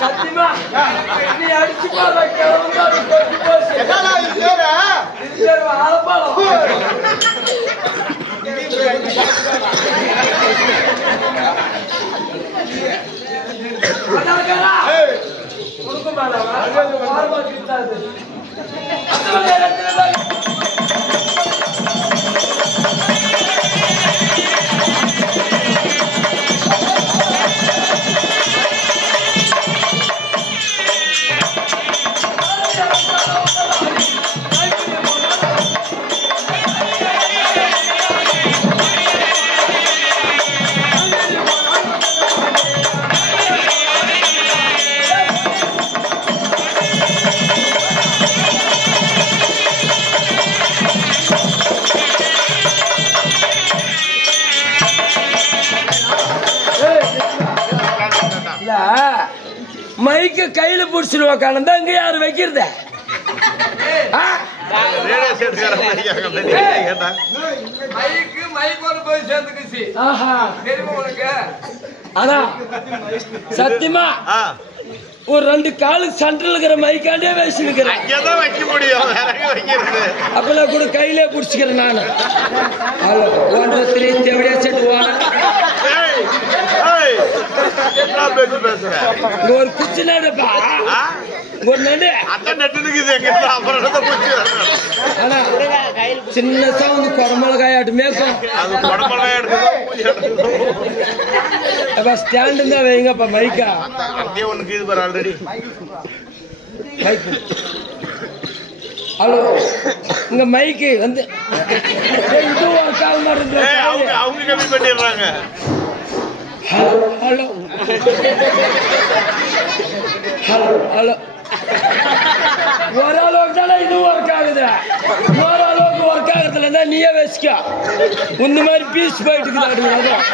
சத்தியமா நீ அடிச்சு ஆலப்பாலம் மைக்க கையில புடிச்சுடுவா காணந்தா இங்க யாரு வைக்கிறத ஆனா சத்தியமா ஒரு 2 காலுக்கு சென்ட்ரல் இருக்கிற மைக்காண்டே வச்சிருக்கிறேன் அப்பெல்லாம் கூட கையிலே புடிச்சுக்கிறேன் நானு 1 2 3 தேவடியா செட்டு ஒரு குச்சி நடுப்பா ஒரு நடு ஆனா சின்னசா வந்து குடமிளகாயாட்டு மேக்கும் ஸ்டாண்டு தான் வைங்கப்பா மைக்கா ஹலோ இங்க மைக்கு வந்து இது ஒரு கால் மாட்டு ஹலோ ஹலோ ஹலோ ஹலோ ஓரளவுக்கு தானே இது ஒர்க் ஆகுது ஓரளவுக்கு ஒர்க் ஆகுறதுல இருந்தா நீயே வச்சுக்க இந்த மாதிரி பீஸ் போயிட்டு அதான்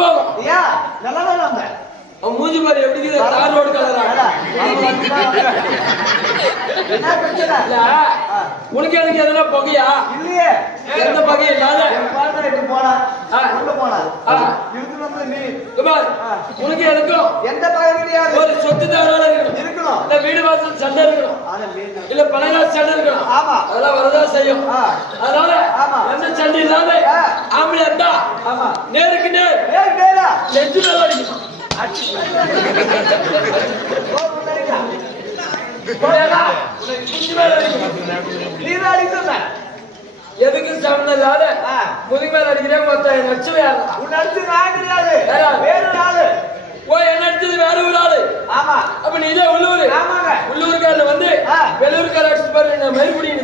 போகும். ஏன் நல்லா தான் அவன் மூஞ்சி பாரு எப்படி இருக்குது, தார் ரோடு கலரா. என்ன பிரச்சனை இல்ல உனக்கு எனக்கு எதுனா பகையா இல்லையே? எந்த பகையும் இல்லாத போனா உள்ள போனா இருந்து வந்து நீ குமார் உனக்கு எனக்கும் எந்த பகை கிடையாது. ஒரு சொத்து தாராள இருக்கணும், இல்ல வீடு வாசல் சண்டை இருக்கணும், இல்ல பணங்காசு சண்டை இருக்கணும். ஆமா அதெல்லாம் வரதான் செய்யும். அதனால எந்த சண்டை இல்லாத ஆம்பளை இருந்தா நேருக்கு நேர் நெஞ்சு மேல அடிக்கணும். எதுக்கு சண்டை இல்லாத முதுகு மேல அடிக்கிறேன் நடிச்சு நடிச்சு நான் கிடையாது, வேற ஆளு. ஓ என்ன அடிச்சது வேற ஒரு ஆளு. ஆமா அப்ப நீ இதே உள்ளூர் உள்ளூர்காரல வந்து வெளியூர்கார அடிச்சு பாரு மறுபடியும்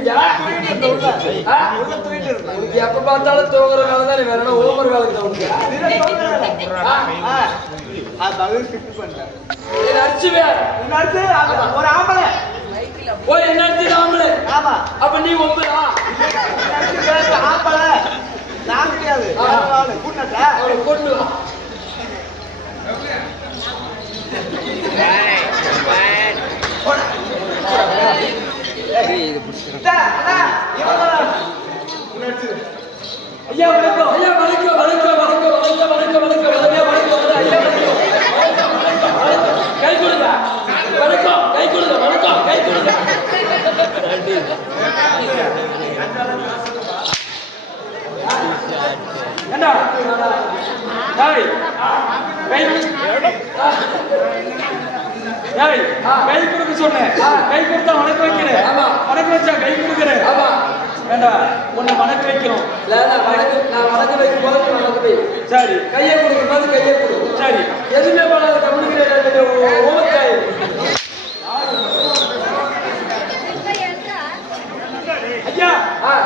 எப்ப பார்த்தாலும் தூங்குற காலம் தான் வேற என்ன ஓமர் காலத்துல உனக்கு நடிச்சுவேன் ஒரு ஆம்பளை ஓ என்ன அடிச்சது ஆம்பளை. ஆமா அப்ப நீ ஒம்பளா ஆம்பளை நான் கிடையாது, அவளை கொண்டு ஐயா வணக்கம், ஐயா வணக்கம், வணக்கம், வணக்கம், வணக்கம், வணக்கம், வணக்கம், ஐயா வணக்கம், ஐயா வணக்கம், கை கொடுங்க, வணக்கம், கை கொடுங்க, வணக்கம், கை கொடுங்க. என்ன கை கொடுக்க சொன்னேன், கை கொடுத்தா வணக்க வைக்கிறேன். ஆமா வணக்க வச்சா கை கொடுக்குறேன். ஆமா வேண்டாம் உன்னை வணக்க வைக்கணும். நான் வணக்க வைக்கும் போது வணக்க வை. சரி கையை கொடுக்கும் போது கையை கொடு. சரி எதுவுமே பண்ணாத தமிழ்கிறேன் ஓமக்காய். ஐயா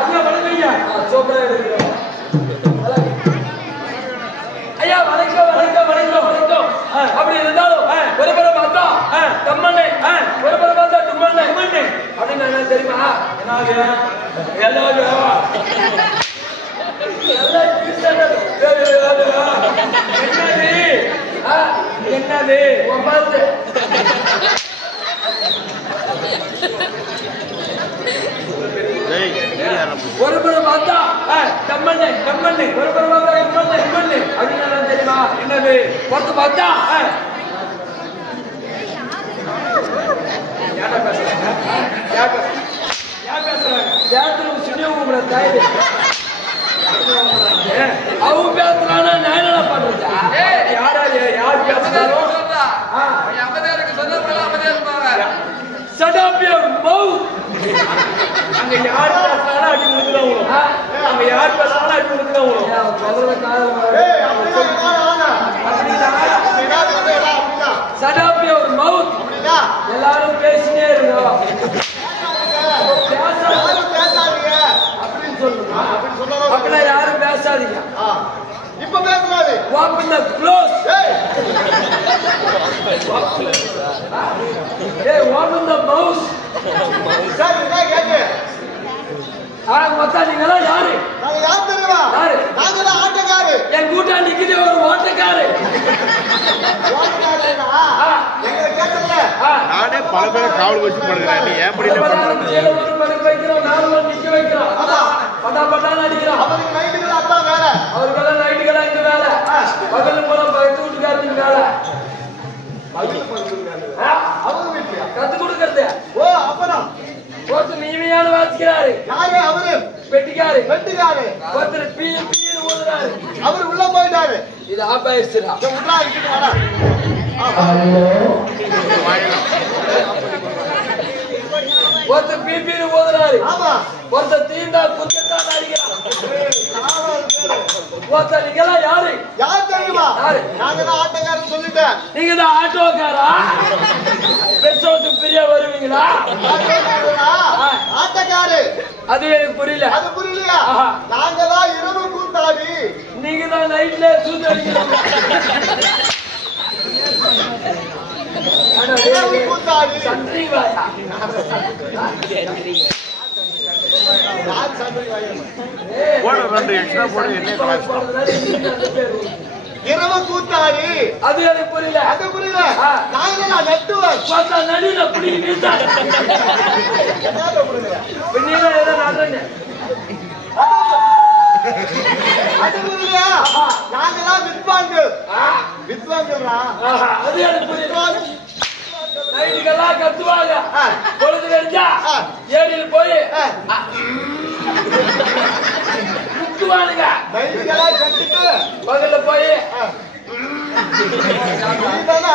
ஐயா வணக்கம் ஐயா. சூப்பரா இருக்கிறோம் ஐயா. வணக்கம் வணக்கம் வணக்கம் வணக்கம். அப்படி இருந்தாலும் ஒரு படம் பார்த்தா தம்மண்ணை, ஒரு படம் பார்த்தா தும்மண்ணை அப்படின்னு என்ன தெரியுமா? என்னது என்னது பார்த்து ஒரு படம் பார்த்தா தம்மண்ணை தம்மண்ணை, ஒரு படம் பார்த்தா தம்மண்ணை தம்மண்ணை அப்படின்னு என்ன தெரியுமா? என்னது ஒருத்த பார்த்தா அவங்க பேசுறானா நான் என்ன பண்றதா? யாரு யார் பேசுறாரோ அங்க யார் பேசுறானா அடி முடிச்சுதான் அங்க யார் பேசுறானா அடி முடிச்சுதான் சடாப்பிய ஒரு மவுத். எல்லாரும் பேசினே இருக்கோம் அப்படின்னு சொல்லுங்க. அப்படின்னா யாரும் பேசாதீங்க. இப்ப பேசுறாரு ஓபன் தி க்ளோஸ். ஏய் ஓபன் தி மவுஸ். சார் என்ன கேக்குறீங்க? மொத்தம் நீங்களா யாரு? நாங்க யார் தெரியுமா? யாரு? நாங்க தான் ஆட்டக்காரு. என் கூட்டா நிக்குது ஒரு ஓட்டக்காரு. ஓட்டக்காரனா? எங்க கேட்டல. நானே பல பேரை காவல் வச்சு பண்றேன். நீ ஏன் இப்படி பண்றீங்க? ஒரு மணி வைக்கிறோம், நாலு மணி நிக்க வைக்கிறோம். பட்டா பட்டான்னு அடிக்கிறோம். அவருக்கு நைட்டுக்கு அதான் வேலை. அவருக்கு நைட்டுக்கு இந்த வேலை. பகல்ல போனா பக்கத்து வீட்டுக்காரருக்கு வேலை. அவங்க வீட்டுல கத்து கொடுக்கறது. ஓ அப்பதான் ஒருத்தர் நீமையான வாசிக்கிறாரு. யாரு அவரு? வெட்டிக்காரு. வெட்டிக்காரு. ஒருத்தர் பிஎம் பிஎம் ஓடுறாரு. அவரு உள்ள போயிட்டாரு. இது ஆப் ஆயிடுச்சுடா. உள்ள இக்கிட்டு வாடா. ஒருத்தர் பிபின்னு ஓடுறாரு. ஆமா. ஒருத்தர் தீண்டா குஞ்சத்தா அடிக்கிறான். ஒருத்தர் நீங்களாம் யாரு? யார் தெரியுமா? நாங்க தான் ஆட்டோக்காரன்னு சொல்லிட்டேன். நீங்க தான் ஆட்டோக்காரா? பெருசோத்துக்கு பிரியா வருவீங்களா? ஆட்டோக்காரு. அது எனக்கு புரியல. அது புரியலையா? நாங்க தான் இரவு கூத்தாடி. நீங்க தான் நைட்ல சூத்து அடிக்கிறீங்க. கூத்தாடி சந்திரி வாயா. போடு ரெண்டு எக்ஸ்ட்ரா போடு. என்ன இரவு கூத்தாடி. அது எனக்கு புரியல. அது புரியல. நாங்களா நட்டுவர். பார்த்தா நடுவுல புடி நீட்டா. என்னடா புரியல? பின்னீல ஏதோ நடுறீங்க. அது புரியல. நாங்களா வித்வான்கள். வித்வான்கள்ரா. அது எனக்கு புரியல. நைட்டுக்கெல்லாம் கத்துவாங்க. பொழுது வெடிஞ்சா ஏரியில் போய் குத்துவானுங்க. நைட்டுக்கெல்லாம் கட்டிட்டு பகல்ல போய்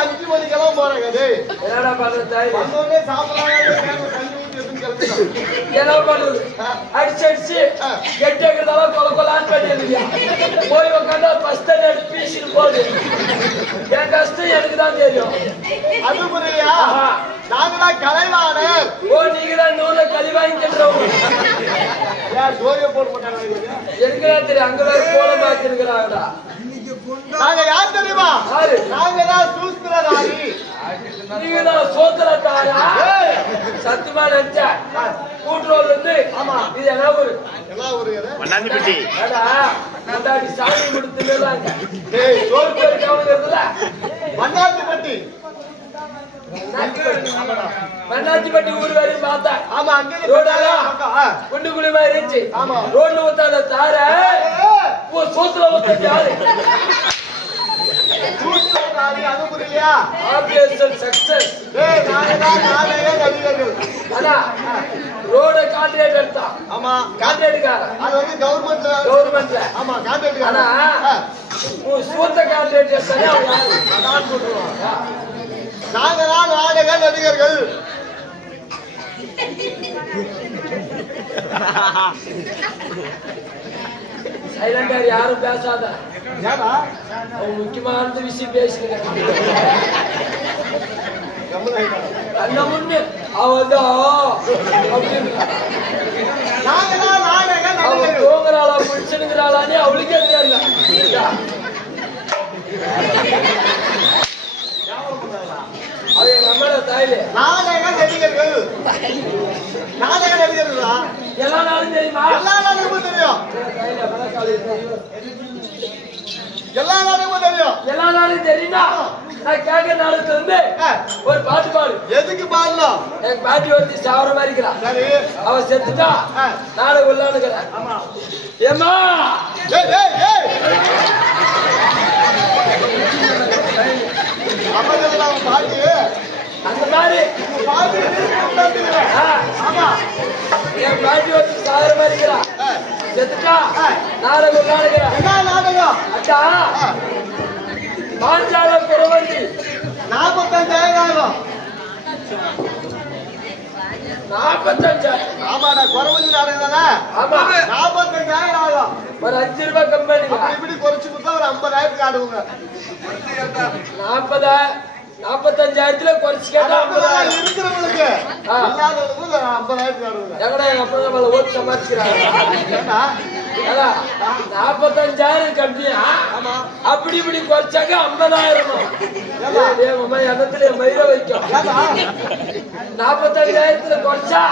5 மணிக்கெல்லாம் போறாங்க. என்னடா பண்றது? வந்தோடனே சாப்பிடலாம் என்ன பண்ணுது? அடிச்சு அடிச்சு கெட்டெல்லாம் கொலை கொலான்னு பண்ணிடுறியா? போய் உட்காந்தா ஃபர்ஸ்ட் எடுத்து பீசிட்டு போகுது. என் கஷ்டம் எனக்கு தான் தெரியும். அது புரியலையா? நாங்களா கலைவாணர். ஓ நீங்க தான் நூலை களி வாங்கிக்கிறவங்க. எனக்கு தான் தெரியும். அங்கதான் கோல பார்த்திருக்கிறாங்கடா. நாங்க யார் தெரியுமா? நாங்க தான் சூஸ்திரதாரி. நீங்க தான் சோத்திரத்தாரா? சத்தியமா நினைச்சா கூட்டுறோல இருந்து இது என்ன ஊரு? மண்ணாந்திப்பட்டி. முன்னாடி சாமி கொடுத்துருந்தாங்க. சோறு போய் கவனிக்கிறதுல மண்ணாந்திப்பட்டி. மண்ணாந்திப்பட்டி ஊர் வரையும் பார்த்தா. ஆமா அங்க குண்டு குழி மாதிரி இருந்துச்சு. ஆமா ரோட்ல ஊத்தாத தார சோத்துல ஊத்தாது யாரு? அது புரியலையா? Operation success. ஆனா ரோட கான்ட்ராக்ட் எடுத்தா. ஆமா கான்ட்ராக்ட்கார. அது வந்து கவர்மெண்ட்ல. ஆமா கான்ட்ராக்ட். ஆனா சூத்த கான்ட்ராக்ட் எடுத்தானே அவங்க யாரு? அதான் சொல்றாங்க. நாங்க தான் நாடக நடிகர்கள். சைலண்டா யாரும் பேசாத. ஏடா அவங்க முக்கியமான விஷயம் பேசுறீங்க. அந்த முன்னு நாங்க தான் நாடக நடிகர்கள். தூங்குறாளா முடிச்சுங்கிறாளானே அவளுக்கே தெரியல. அது நம்மளோட தாயில நாடக நடிகர்கள். நாடக நடிகர்களா? எல்லா நாளும் தெரியுமா? எல்லா நாடகமும் தெரியும். எல்லா நாடகமும் தெரியும். எல்லா நாளும் தெரியுமா? நான் கேட்க நாளுக்கு வந்து ஒரு பாட்டு பாடு. எதுக்கு பாடலாம்? எனக்கு பாட்டி ஒருத்தி சாவர மாதிரி இருக்கிறான். சரி அவ செத்துட்டா நாடகம் உள்ளானுக்கிறேன். ஆமா ஏமா பாட்டு அந்த மாதிரி பாட்டு. ஆமா என் பாட்டி ஒருத்தி சாவர மாதிரி இருக்கிறான். செத்துட்டா நாடகம் உள்ளானுக்கிறேன். என்ன நாடகம்? அக்கா பாஞ்சால குறவண்டி 45,000. 45,000. ஆமாடா குறவண்டி நாடகம் தானே? ஆமா 45,000 ஆகும். ஒரு 5 ரூபாய் கம்பெனி இப்படி குறைச்சு கொடுத்தா ஒரு 50,000 ஆடுவாங்க. 45,000 குறைச்சு கேட்டா 50,000 இருக்கிறவங்களுக்கு இல்லாதவங்களுக்கு 50,000 ஆடுவாங்க. எங்கடா எங்க அப்பா நம்மள ஓட்டு சமாளிக்கிறாங்க. 45,000 கம்மியா? அப்படி இப்படி குறைச்சாக்க 50,000. எண்ணத்துல மயிர வைக்கும். 45,000 குறைச்சா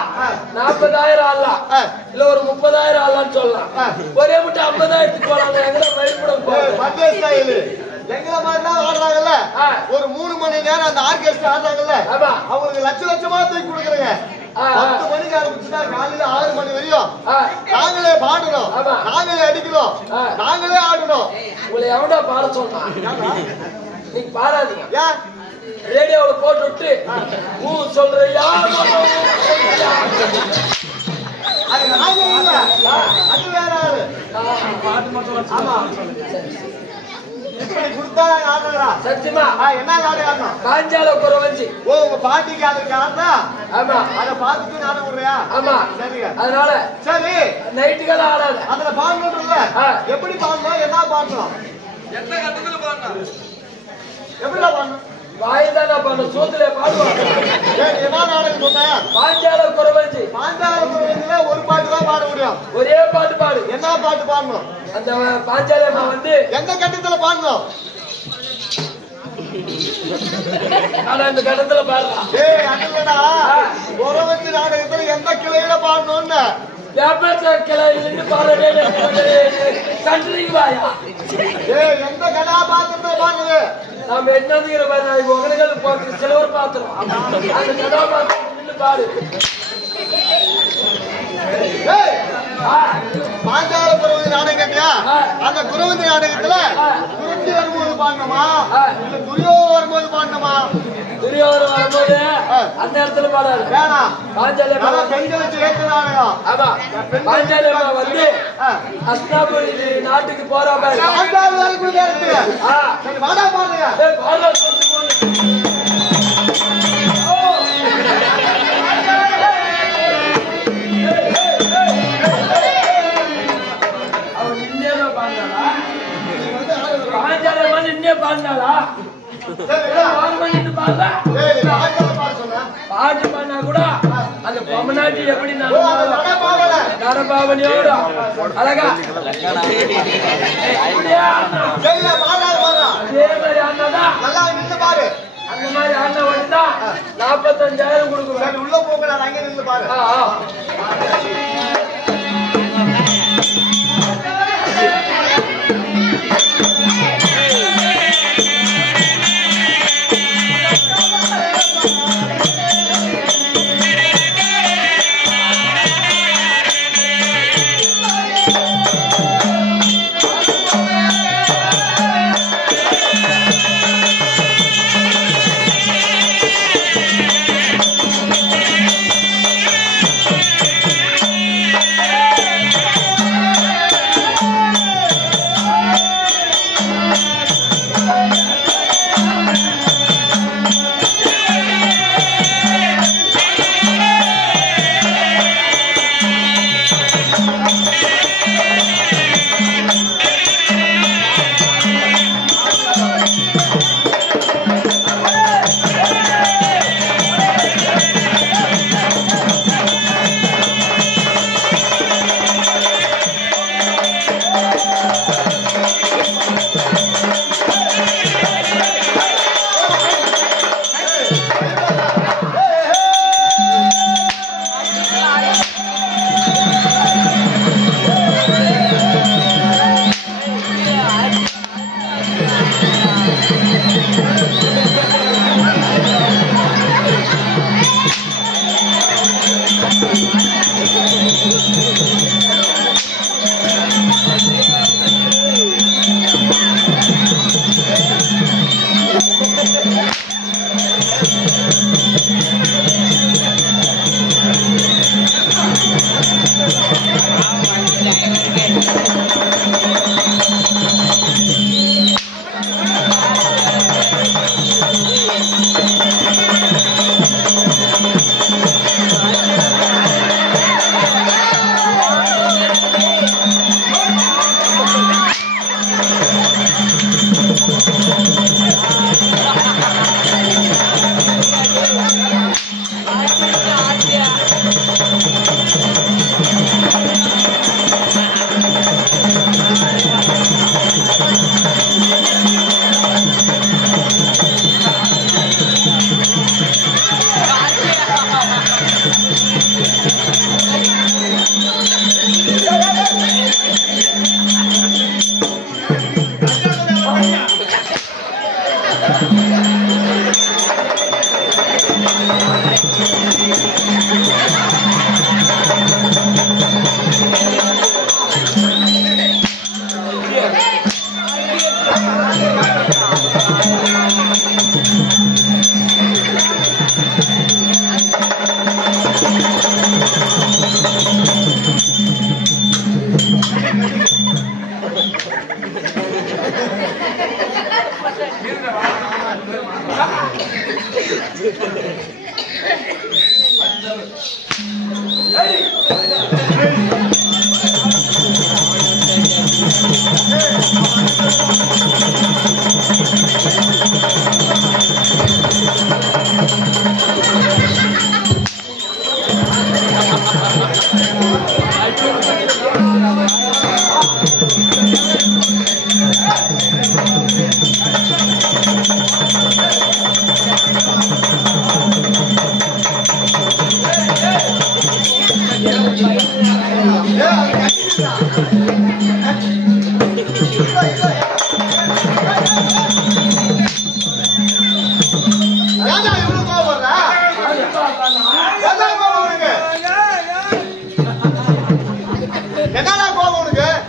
40,000 ஆடலாம். இல்ல ஒரு 30,000 ஆடலாம்னு சொல்லலாம். ஒரே மட்டும் 50,000 போலாம். எங்கட மயிர்படம் போகும். எங்களை மாதிரிலாம் ஆடுறாங்கல்ல, ஒரு 3 மணி நேரம் அந்த ஆர்கெஸ்ட்ரா ஆடுறாங்கல்ல, அவங்களுக்கு லட்சமா தூக்கி கொடுக்குறேங்க. 10 மணிக்கு ஆரம்பிச்சுன்னா காலையில 6 மணி வரையும் நாங்களே பாடுறோம், நாங்களே அடிக்கிறோம், நாங்களே ஆடுறோம். உங்களை எவனா பாட சொன்னா? நீங்க பாடாதீங்க. ரேடியோல போட்டு விட்டு சொல்றியா அது நாங்க இல்ல, அது வேற ஆளு. ஆமா இப்படி கொடுத்தா ஆடுறா. சத்தியமா என்ன நாடு ஆடணும்? பாஞ்சால குறவஞ்சி. ஓ உங்க பாட்டிக்கு அதுக்கு ஆடுனா? ஆமா அதை பார்த்துட்டு நாடு விடுறியா? ஆமா சரிங்க. அதனால சரி நைட்டுக்கெல்லாம் ஆடாது. அதுல பாடணும்ல, எப்படி பாடணும், என்ன பாடணும், எந்த கட்டத்துல பாடணும், எப்படி பாடணும்? வாயில்தான் பாடணும், சோத்துல பாடுவாங்க. என்ன நாடகம் சொன்ன? பாஞ்சால குறவஞ்சி. பாஞ்சால குறவஞ்சில ஒரு பாட்டு தான் பாட முடியும். ஒரே பாட்டு பாடு. என்ன பாட்டு பாடணும்? அந்த பாஞ்சாலம்மா வந்து எந்த கட்டத்துல பாடணும்? இந்த கட்டத்துல பாடுறா. குறவஞ்சி நாடகத்துல எந்த கிளையில பாடணும்னு எந்த கதாபாத்திரத்தை பாக்குது நாம என்னங்கிற ஒகனைகள் சிலவர் பாத்திரம் அந்த கதாபாத்திரம் நின்று பாரு. பாஞ்சால குருவந்தி நாடகம் கேட்டியா? அந்த குருவந்தி நாடகத்துல குருந்தி வரும்போது பாடணுமா இல்ல துரியோதனன் வரும்போது பாடணுமா? துரியோதனன் வரும்போது அந்த இடத்துல பாடாது. வேணாம். பாஞ்சால பெண்கள் வச்சு ஏற்ற நாடகம். ஆமா. பாஞ்சால வந்து அஸ்தாபுரி நாட்டுக்கு போறா பாரு. பாஞ்சால வரக்கூடிய இடத்துல சரி வாடா பாருங்க. பாடா சொல்லு போடு. பாட்டு பண்ணா கூட அந்த பொம்மநாட்டி எப்படி நரபாவனியோட அழகா அந்த மாதிரி ஆனா வந்தா 45,000 கொடுக்குறேன். உள்ள போக அங்கே நின்று பாரு.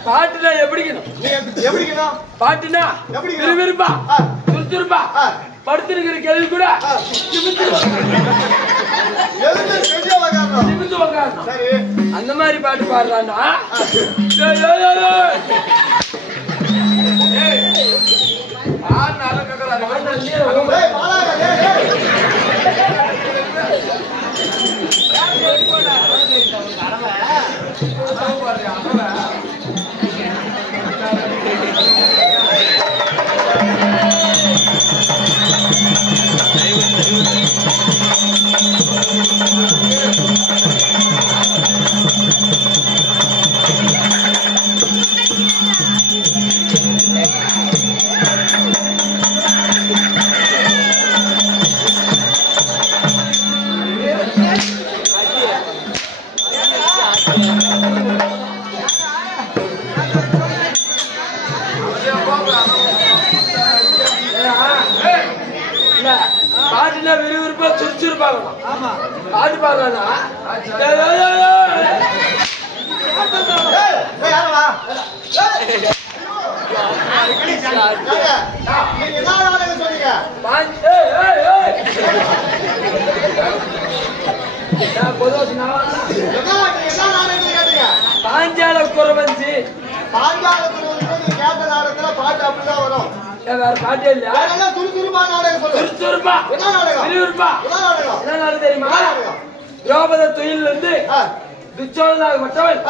பாட்டுனா எப்படிக்கணும் பாட்டுனா விறுவிறுப்பா சுறுசுறுப்பா படுத்திருக்கிற கேள்வி கூட நிமிந்து உக்காரணும் அந்த மாதிரி பாட்டு பாடுறான்னா பாட்டுனா விறுவிறுப்பா சுறுசுறுப்பாங்க பாட்டு பாடுறானா பாஞ்சால குறவஞ்சி பாட்டு அப்படிதான் வரும் வேற பாட்டே இல்ல சுறுசுறுப்பா விறுவிறுப்பா என்ன நாடகம் தெரியுமா திரௌபத துயில்ல இருந்து துச்சோதனாக மற்றவன்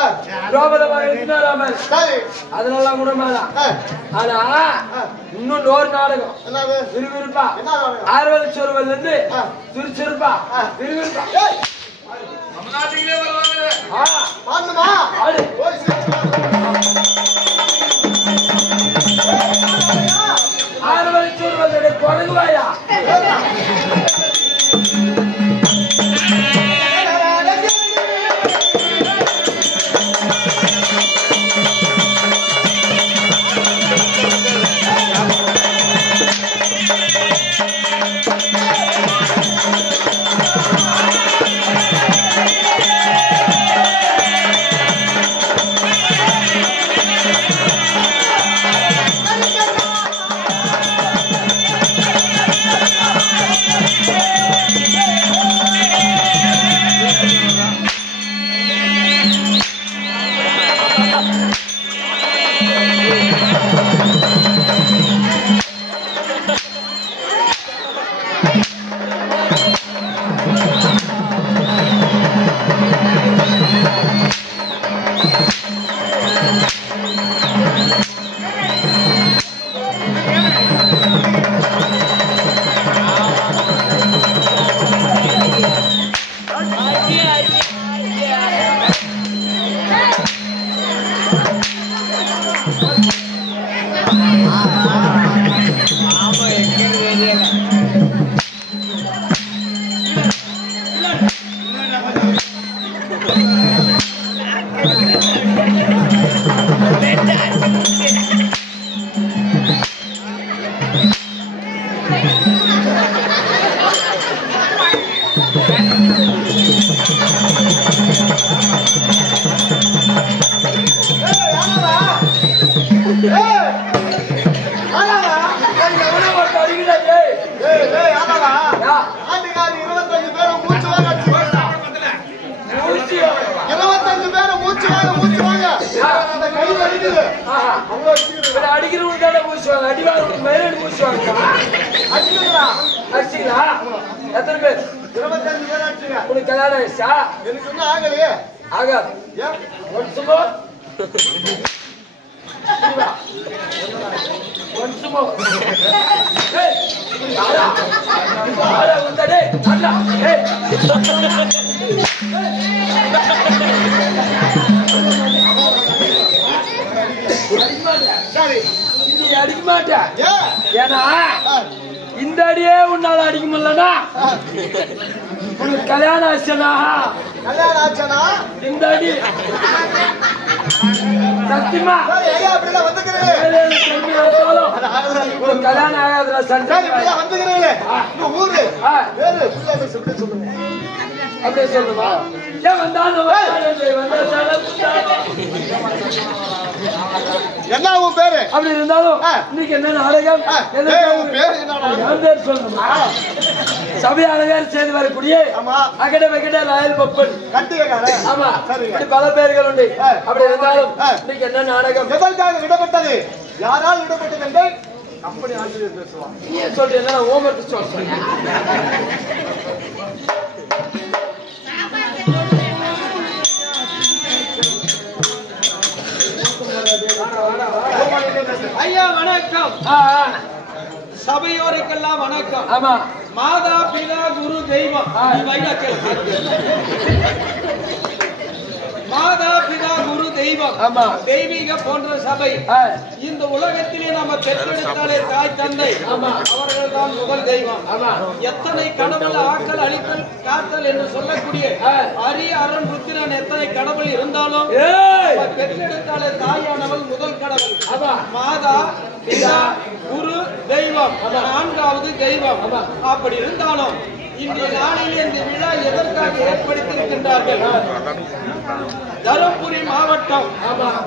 திரௌபதமாக இருந்தாராமன் அதெல்லாம் கூட மேலாம் ஆனா இன்னும் ஒரு நாடகம் விறுவிறுப்பா ஆர்வத சொருவல் இருந்து சுறுசுறுப்பா விறுவிறுப்பா ஆர்வத சொருவல் தொடங்குவாயா அடிக்க மாட்டேன் ஏன்னா இந்த அடியே உன்னால அடிக்க முடியலனா உனக்கு கல்யாணம் ஆச்சுனா இந்த அடி சத்தியமா அப்படிலாம் வந்துக்கிறேன் கல்யாணம் ஆகாதுல சண்டை வந்துக்கிறேன் ஊரு சொல்லுங்க அப்படியே சொல்லுமா ஏன் வந்தாலும் என்ன உன் பேரு அப்படி இருந்தாலும் இன்னைக்கு என்ன நாடகம் சொல்லணுமா சபை அழகார் செய்து வரக்கூடிய அகட வெகட ராயல் பப்பன் ஆமா பல பேர்கள் உண்டு அப்படி இருந்தாலும் இன்னைக்கு என்ன நாடகம் எதற்காக விடப்பட்டது யாரால் விடப்பட்டது என்று கம்பெனி ஆசிரியர் பேசுவான் நீ சொல்றேன் ஓமத்து சொல்றேன் ஐயா வணக்கம் சபையோருக்கெல்லாம் வணக்கம் ஆமா மாதா பிதா குரு தெய்வம் மாதா பிதா குரு தெய்வம் ஆமா தெய்வீக போன்ற சபை இந்த உலகத்திலே நாம பெற்றெடுத்தாலே தாய் தந்தை அவர்கள் தான் முதல் தெய்வம் எத்தனை கடவுள் ஆக்கல் அழித்தல் காத்தல் என்று சொல்லக்கூடிய அரிய அரண் புத்திரன் எத்தனை கடவுள் இருந்தாலும் பெற்றெடுத்தாலே தாயானவள் முதல் கடவுள் மாதா பிதா குரு தெய்வம் நான்காவது தெய்வம் அப்படி இருந்தாலும் இன்றைய நாளில் இந்த விழா எதற்காக ஏற்படுத்தியிருக்கின்றார்கள் தருமபுரி மாவட்டம்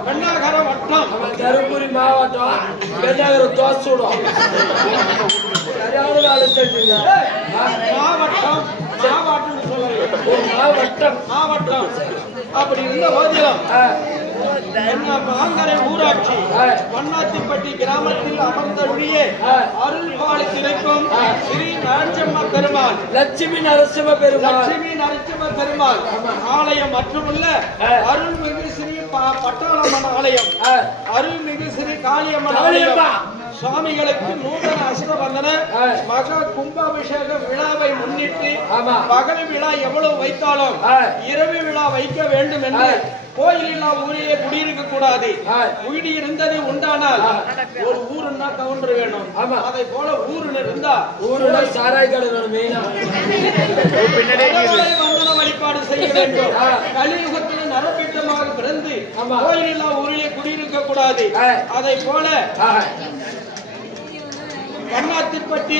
பெண்ணாகர வட்டம் தருமபுரி மாவட்டம் பெண்ணாகர தோசூடம் மாவட்டம் மாவட்டம் மாவட்டம் அப்படி இருந்த போதிலும் மாங்கரை ஊராட்சி மண்ணாத்திப்பட்டி கிராமத்தில் அமர்ந்தொழியே அருள் பாலித்திருக்கும் ஸ்ரீ நரசிம்ம பெருமாள் லட்சுமி நரசிம்ம பெருமாள் ஆலயம் மட்டுமல்ல அருள்மிகு ஸ்ரீ பட்டாளம்மன் ஆலயம் அருள்மிகு ஸ்ரீ காளியம்மன் ஆலயம் சுவாமிகளுக்கு நூதன அஷ்டவந்தன மகா கும்பாபிஷேக விழாவை முன்னிட்டு பகல் விழா எவ்வளவு வைத்தாலும் இரவு விழா வைக்க வேண்டும் என்று கோயிலில்லா ஊரிலே குடியிருக்க கூடாது குடியிருந்தது உண்டானால் ஒரு ஊருன்னா கவுண்டர் வேணும் அதை போல ஊருன்னு இருந்தா ஊருல சாராய் கடை வந்தன வழிபாடு செய்ய வேண்டும் கலியுகத்தில் நரபிட்டமாக பிறந்து கோயிலில்லா ஊரிலே குடியிருக்க கூடாது அதை போல கண்ணாத்திப்பட்டி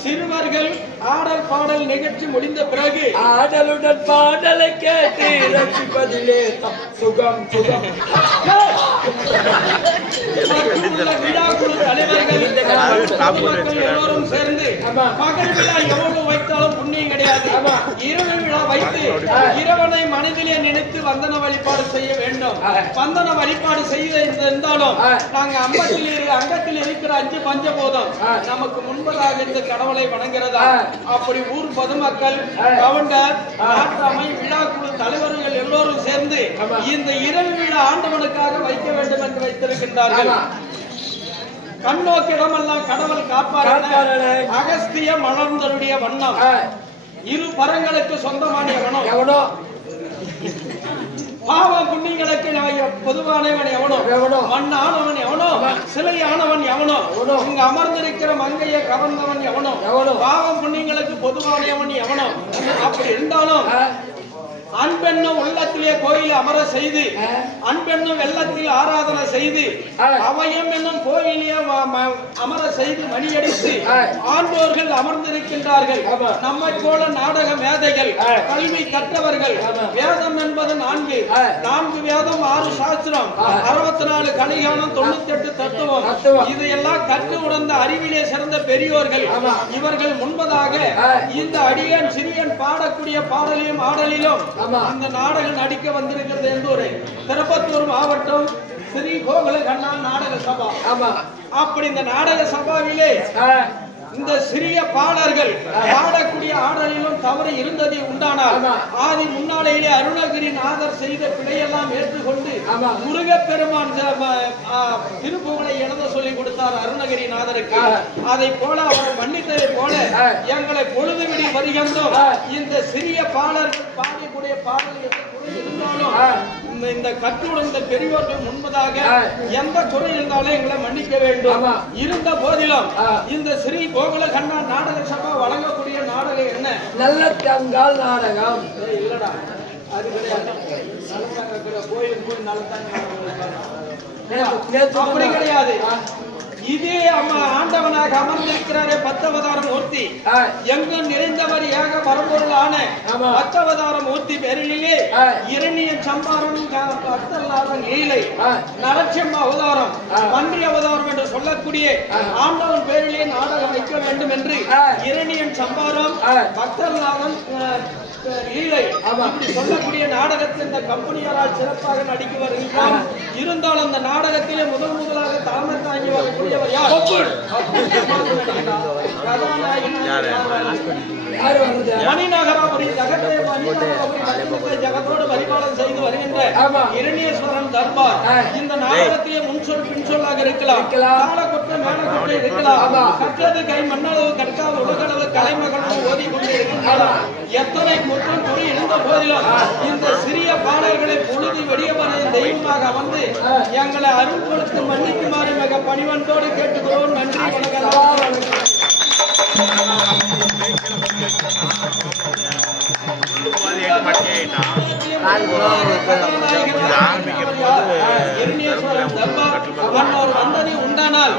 சிறுவர்கள் ஆடல் பாடல் நிகழ்ச்சி முடிந்த பிறகு ஆடலுடன் பாடலை கேட்டு ரசிப்பதிலே சுகம் சுகம் விழாக்குழு தலைவர்கள் எல்லோரும் சேர்ந்து பகல் விழா எவ்வளவு வைத்தாலும் புண்ணியம் கிடையாது இரவு விழா வைத்து இறைவனை மனதிலே நினைத்து வந்தன வழிபாடு செய்ய வேண்டும் வந்தன வழிபாடு செய்திருந்தாலும் நாங்க அங்கத்தில் இருக்கிற 5 பஞ்சபூதம் நமக்கு முன்பதாக இந்த கடவுளை வணங்குறதா அப்படி ஊர் பொதுமக்கள் கவுண்டர் நாட்டாமை விழாக்குழு தலைவர்கள் எல்லோரும் சேர்ந்து இந்த இரவு விழா ஆண்டவனுக்காக வைக்க வேண்டும் என்று வைத்திருக்கின்றார்கள் கண்ணோக்கிடமெல்லாம் கடவுள் காப்பாற்ற அகஸ்திய மலர்ந்தருடைய வண்ணம் இரு பரங்களுக்கு சொந்தமான வனம் எவனோ பாவ புண்ணியங்களுக்கு பொதுவானவன் எவனோ மண்ணானவன் எவனோ சிலையானவன் எவனோ இங்கு அமர்ந்திருக்கிற மங்கையை கவர்ந்தவன் எவனோ பாவம் புண்ணியங்களுக்கு பொதுவானவன் எவனோ அப்படி இருந்தாலும் அன்பெண்ணும் உள்ளத்திலே கோயில் அமர செய்து அன்பெண்ணும் வெள்ளத்தில் ஆராதனை செய்து அவையம் என்னும் கோயிலே அமர செய்து மணியடித்து ஆண்டோர்கள் அமர்ந்திருக்கின்றார்கள். நம்மை போல நாடக மேதைகள் கல்வி கற்றவர்கள். வேதம் என்பது 4 வேதம் 6 சாஸ்திரம் 64 கலிகானம் 98 தத்துவம் இதையெல்லாம் கற்று உணர்ந்த அறிவிலே சிறந்த பெரியோர்கள் இவர்கள் முன்பதாக இந்த அடியன் சிறியன் பாடக்கூடிய பாடலிலும் ஆடலிலும் இந்த நாடகம் நடிக்க வந்திருக்கிறது என்று ஒரு திருப்பத்தூர் மாவட்டம் ஸ்ரீ கோகுல கண்ணா நாடக சபா. அப்படி இந்த நாடக சபாவிலே இந்த சிறிய பாடல்கள் பாடக்கூடிய ஆடலிலும் தவறு இருந்தது உண்டானால் ஆதி முன்னாளையிலே அருணகிரி நாதர் செய்த பிழையெல்லாம் ஏற்றுக்கொண்டு முருகப்பெருமான் திருப்புகளை எழுத சொல்லி கொடுத்தார் அருணகிரி நாதருக்கு. அதை போல அவர் மன்னித்ததை போல எங்களை பொழுதுவிடி வருகின்றோம். இந்த சிறிய பாடல்கள் பாடக்கூடிய பாடல் இருந்தாலும் இந்த கற்றுணர்ந்த பெரியோர்கள் முன்பதாக எந்த குறை இருந்தாலும் எங்களை மன்னிக்க வேண்டும். இருந்த போதிலும் இந்த ஸ்ரீ கோகுல கண்ணா நாடக சபா வழங்கக்கூடிய நாடகம் என்ன? நல்ல தங்கால் நாடகம் இல்லடா, அது கிடையாது. கோயில் போய் நல்லதாங்க அப்படி கிடையாது. இதே அம்மா ஆண்டவனாக அமர்ந்திருக்கிறாரே பத்தவதார மூர்த்தி, எங்கும் நிறைந்தவர் ஏக பரம்பொருளான பத்தவதார மூர்த்தி பேரிலேயே இரணிய சம்பாரம் பக்தல்லாதன் லீலை நரசிம்ம அவதாரம் பன்றி அவதாரம் என்று சொல்லக்கூடிய ஆண்டவன் பேரிலே நாடகம் வைக்க வேண்டும் என்று இரணியன் சம்பாரம் பக்தல்லாதன் லீலை அப்படி சொல்லக்கூடிய நாடகத்தில் இந்த கம்பெனியாரால் சிறப்பாக நடிக்க வருகின்றோம். இருந்தாலும் அந்த நாடகத்திலே முதலாக தலைமை தாங்கி வரக்கூடியவர் யார்? மணிநகராபுரி ஜகத்தோடு பரிபாலனம் செய்து வருகின்ற இரணியேஸ்வரன் தர்பார் இந்த நாடகத்திலே முன்சொல் பின்சொல்லாக இருக்கலாம், காலக்குற்றம் மேலக்குற்றம் இருக்கலாம், கற்றது கை மண்ணளவு கற்காத உலகளவு கலைமகளும் ஓதிக்கொண்டு இருக்கின்றனர். எத்தனை குற்றம் குறி இருந்த போதிலும் இந்த சிறிய பாடல்களை பொழுது வெடியவனை தெய்வமாக வந்து எங்களை அருள் கொடுத்து மன்னிக்குமாறு மிக பணிவன்போடு கேட்டுக்கிறோம். நன்றி, வணக்கம். வந்தனை உண்டானால்